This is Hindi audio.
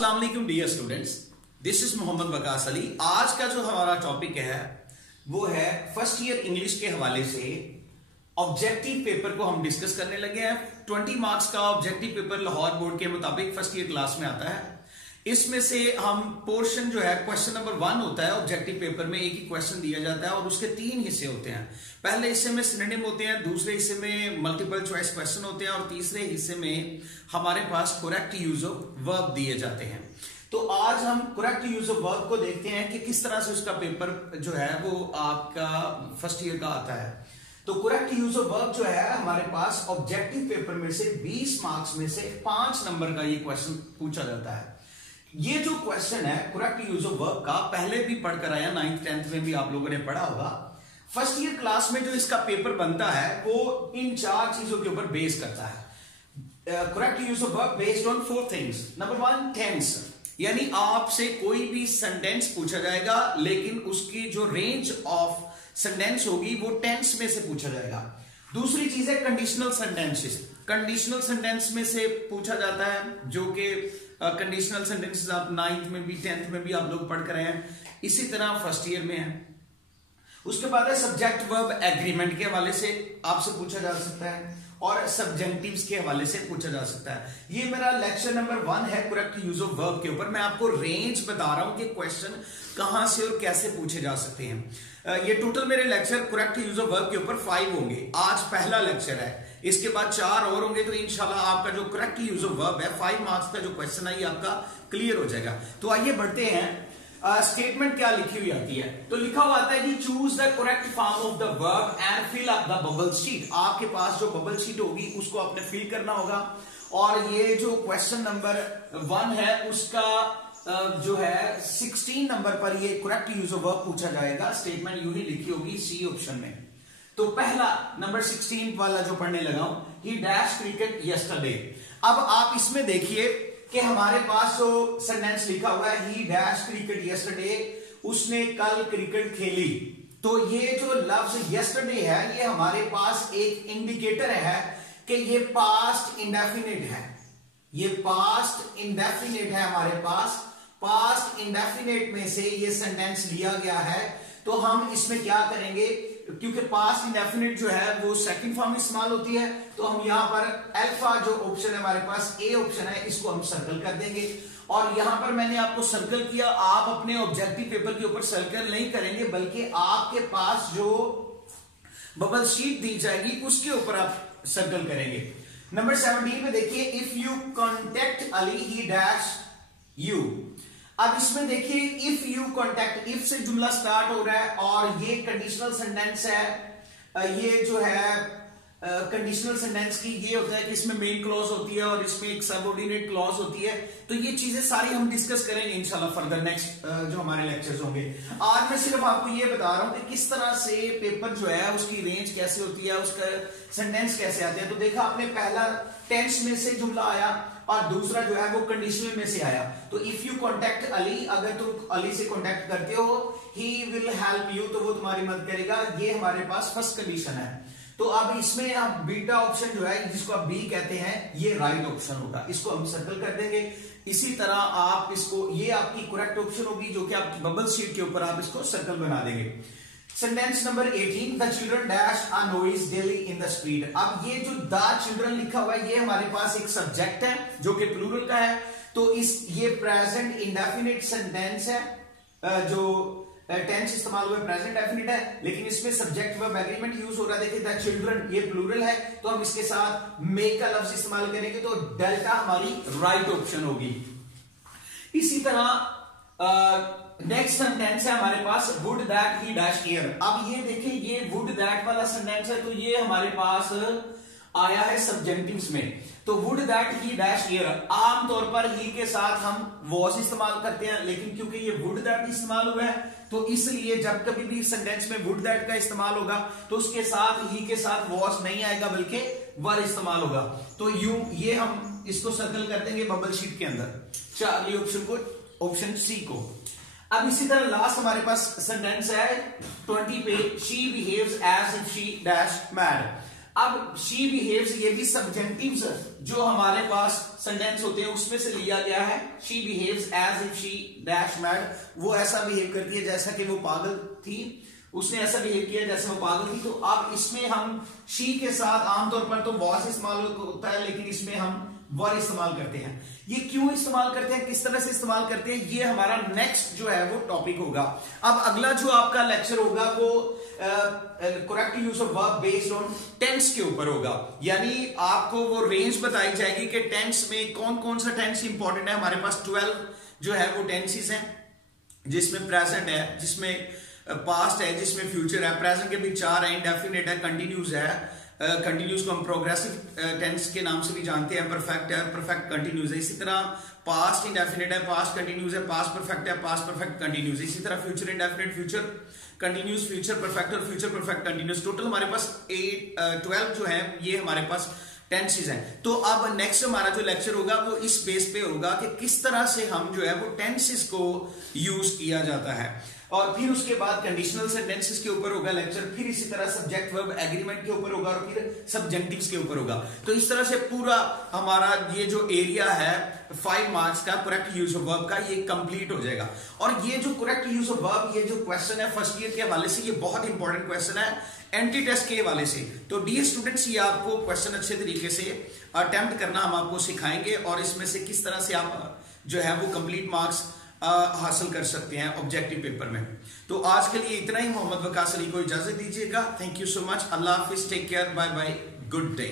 अस्सलाम वालेकुम dear students, this is Mohammad Waqas Ali. आज का जो हमारा टॉपिक है वो है फर्स्ट ईयर इंग्लिश के हवाले से ऑब्जेक्टिव पेपर को हम डिस्कस करने लगे हैं। 20 मार्क्स का ऑब्जेक्टिव पेपर लाहौर बोर्ड के मुताबिक फर्स्ट ईयर क्लास में आता है। इसमें से हम पोर्शन जो है क्वेश्चन नंबर 1 होता है ऑब्जेक्टिव पेपर में, एक ही क्वेश्चन दिया जाता है और उसके 3 हिस्से होते हैं। पहले हिस्से में सिनोनिम होते हैं, दूसरे हिस्से में मल्टीपल चॉइस क्वेश्चन होते हैं और तीसरे हिस्से में हमारे पास करेक्ट यूज ऑफ वर्ब दिए जाते हैं। तो आज हम करेक्ट यूज ऑफ वर्ब को देखते हैं कि किस तरह से उसका पेपर जो है वो आपका फर्स्ट ईयर का आता है। तो करेक्ट यूज ऑफ वर्ब जो है हमारे पास ऑब्जेक्टिव पेपर में से 20 मार्क्स में से 5 नंबर का ये क्वेश्चन पूछा जाता है। ये जो क्वेश्चन है करेक्ट यूज ऑफ वर्ब का पहले भी पढ़कर आया, 9th 10th में भी आप लोगों ने पढ़ा होगा। फर्स्ट ईयर क्लास में जो इसका पेपर बनता है वो इन 4 चीजों के ऊपर बेस करता है। Correct use of verb based on 4 things. Number 1 tense, यानी आपसे कोई भी सेंटेंस पूछा जाएगा लेकिन उसकी जो रेंज ऑफ सेंटेंस होगी वो टेंस में से पूछा जाएगा। दूसरी चीज है कंडीशनल सेंटेंसेस। कंडीशनल सेंटेंस में से पूछा जाता है जो कि कंडीशनल सेंटेंसेस आप 9th में भी 10th में भी आप लोग पढ़ कर आए हैं, इसी तरह फर्स्ट ईयर में है। उसके बाद है सब्जेक्ट वर्ब एग्रीमेंट के हवाले से आपसे पूछा जा सकता है और सब्जेक्टिव्स के हवाले से पूछा जा सकता है। ये मेरा लेक्चर नंबर 1 है करेक्ट यूज ऑफ वर्ब के ऊपर। मैं आपको रेंज बता रहा हूं कि क्वेश्चन कहां से और कैसे पूछे जा सकते हैं। ये टोटल मेरे lecture correct use of verb के ऊपर 5 होंगे। आज पहला लेक्चर है, इसके बाद 4 और होंगे, तो इंशाल्लाह आपका जो करेक्ट यूज ऑफ वर्ब है 5 मार्क्स का जो क्वेश्चन है ये आपका क्लियर हो जाएगा। तो आइए बढ़ते हैं। स्टेटमेंट क्या लिखी हुई आती है, तो लिखा हुआ आता है कि choose the correct form of the verb and fill up the bubble sheet. आपके पास जो बबल शीट होगी उसको आपने फिल करना होगा। और ये जो क्वेश्चन नंबर 1 है उसका जो है 16 नंबर पर ये करेक्ट यूज ऑफ वर्ब पूछा जाएगा। स्टेटमेंट यूं ही लिखी होगी सी ऑप्शन में। तो पहला नंबर 16 वाला जो पढ़ने लगा हूं, ही डैश क्रिकेट यस्टरडे। अब आप इसमें देखिए कि हमारे पास जो सेंटेंस लिखा हुआ है ही डैश क्रिकेट यस्टरडे, उसने कल क्रिकेट खेली। तो ये जो लफ्ज यस्टरडे है ये हमारे पास एक इंडिकेटर है कि ये पास्ट इंडेफिनिट है। ये पास्ट इंडेफिनिट है हमारे पास। पास्ट इंडेफिनिट में से ये सेंटेंस लिया गया है। तो हम इसमें क्या करेंगे, क्योंकि पास्ट इंडेफिनिट जो है वो सेकंड फॉर्म इस्तेमाल होती है, तो हम यहां पर अल्फा जो ऑप्शन है हमारे पास ए ऑप्शन है, इसको हम सर्कल कर देंगे। और यहां पर मैंने आपको सर्कल किया, आप अपने ऑब्जेक्टिव पेपर के ऊपर सर्कल नहीं करेंगे बल्कि आपके पास जो बबल शीट दी जाएगी उसके ऊपर आप सर्कल करेंगे। नंबर 17 में देखिए, if you contact Ali he dash you. अब इसमें देखिए इफ यू कॉन्टेक्ट, इफ से जुमला स्टार्ट हो रहा है और ये कंडीशनल सेंटेंस है। ये जो है कंडीशनल सेंटेंस की ये होता है कि इसमें मेन क्लॉज होती है और इसमें एक सबऑर्डिनेट क्लॉज होती है। तो ये चीजें सारी हम डिस्कस करेंगे इंशाल्लाह फर्दर नेक्स्ट जो हमारे लेक्चर्स होंगे। आज मैं सिर्फ आपको ये बता रहा हूं कि किस तरह से पेपर जो है उसकी रेंज कैसे होती है, उसका सेंटेंस कैसे आते हैं। तो देखा आपने, पहला टेंस में से जुमला आया और दूसरा जो है वो कंडीशनल में से आया। तो इफ यू कॉन्टेक्ट अली, अगर तुम अली से कॉन्टेक्ट करते हो, ही विल हेल्प यू, तो वो तुम्हारी मदद करेगा। ये हमारे पास फर्स्ट कंडीशन है। तो अब इसमें आप बीटा ऑप्शन जो है जिसको आप बी कहते हैं, ये राइट ऑप्शन होगा, इसको हम सर्कल कर देंगे। इसी तरह आप इसको, ये आपकी करेक्ट ऑप्शन होगी जो कि आपकी बबल शीट के ऊपर आप इसको सर्कल बना देंगे। Sentence number 18, the children dash a noise daily in the street. अब ये जो द चिल्ड्रन लिखा हुआ है ये हमारे पास एक सब्जेक्ट है जो कि प्लूरल का है। तो ये प्रेजेंट इंडेफिनिट सेंटेंस है, जो टेंस इस्तेमाल हुआ प्रेजेंट डेफिनिट है, लेकिन इसमें सब्जेक्ट वर्ब एग्रीमेंट यूज हो रहा है। देखिए द चिल्ड्रन ये प्लूरल है, तो हम इसके साथ मेक का लफ्ज इस्तेमाल करेंगे, तो डेल्टा हमारी राइट ऑप्शन होगी। इसी तरह नेक्स्ट सेंटेंस है हमारे पास, would that he dash year. अब ये देखिए ये वुड दैट वाला सेंटेंस है, तो ये हमारे पास आया है सब्जेक्टिव्स में। तो would that he dash year, आमतौर पर ही के साथ हम वॉज इस्तेमाल करते हैं, लेकिन क्योंकि ये वुड दैट इस्तेमाल हुआ है तो इसलिए जब कभी भी सेंटेंस में वुड दैट का इस्तेमाल होगा तो उसके साथ ही के साथ वॉज नहीं आएगा बल्कि वर इस्तेमाल होगा। तो ये हम इसको सर्कल कर देंगे बबल शीट के अंदर, चार्ली ऑप्शन को, ऑप्शन सी को। अब इसी तरह लास्ट हमारे पास सेंटेंस है 20 पे, she behaves as if she dash mad. अब शी बिहेव्स, ये भी सब्जेक्टिव्स जो हमारे पास सेंटेंस होते हैं उसमें से लिया गया है। She behaves as if she dash mad, वो ऐसा बिहेव करती है जैसा कि वो पागल थी, उसने ऐसा बिहेव किया जैसे वो पागल थी। तो अब इसमें हम शी के साथ आमतौर पर तो वॉज इस्तेमाल होता है, लेकिन इसमें हम वर इस्तेमाल करते हैं। ये क्यों इस्तेमाल करते हैं, किस तरह से इस्तेमाल करते हैं, ये हमारा नेक्स्ट जो है वो टॉपिक होगा। अब अगला जो आपका लेक्चर होगा वो correct use of verb based on tense के ऊपर होगा। यानी आपको वो रेंज बताई जाएगी कि टेंस में कौन कौन सा टेंस इंपॉर्टेंट है। हमारे पास 12 जो है वो टेंसेस हैं, जिसमें प्रेजेंट है, जिसमें पास्ट है, जिसमें फ्यूचर है। प्रेजेंट के भी 4 है, इंडेफिनिट है, कंटिन्यूस है। कंटिन्यूस को हम प्रोग्रेसिव टेंस के नाम से भी जानते हैं। परफेक्ट है, परफेक्ट कंटिन्यूस है। इसी तरह पास्ट इंडेफिनिट है, पास्ट कंटिन्यूस है, पास्ट परफेक्ट है, पास्ट परफेक्ट कंटिन्यूस है। इसी तरह future indefinite, future continuous, future perfect और फ्यूचर परफेक्ट कंटिन्यूस। टोटल हमारे पास 12 जो है ये हमारे पास टेंसेस हैं। तो अब नेक्स्ट हमारा जो लेक्चर होगा वो इस बेस पे होगा कि किस तरह से हम जो है वो टेंसेस को यूज किया जाता है। और फिर उसके बाद कंडीशनल सेंटेंसेस के ऊपर होगा लेक्चर, फिर इसी तरह सब्जेक्ट वर्ब एग्रीमेंट के ऊपर होगा और फिर सब्जेक्टिव्स के ऊपर होगा। तो इस तरह से पूरा हमारा ये जो एरिया है 5 मार्क्स का करेक्ट यूज ऑफ वर्ब का, ये कंप्लीट हो जाएगा। और ये जो करेक्ट यूज ऑफ वर्ब, ये जो क्वेश्चन है फर्स्ट ईयर के हवाले से, ये बहुत इंपॉर्टेंट क्वेश्चन है एंटी टेस्ट के हवाले से। तो डियर स्टूडेंट्स, ये आपको क्वेश्चन अच्छे तरीके से अटेम्प्ट करना हम आपको सिखाएंगे और इसमें से किस तरह से आप जो है वो कंप्लीट मार्क्स हासिल कर सकते हैं ऑब्जेक्टिव पेपर में। तो आज के लिए इतना ही। मोहम्मद वकास अली को इजाजत दीजिएगा। Thank you so much. अल्लाह हाफिज, take care, bye bye, good day.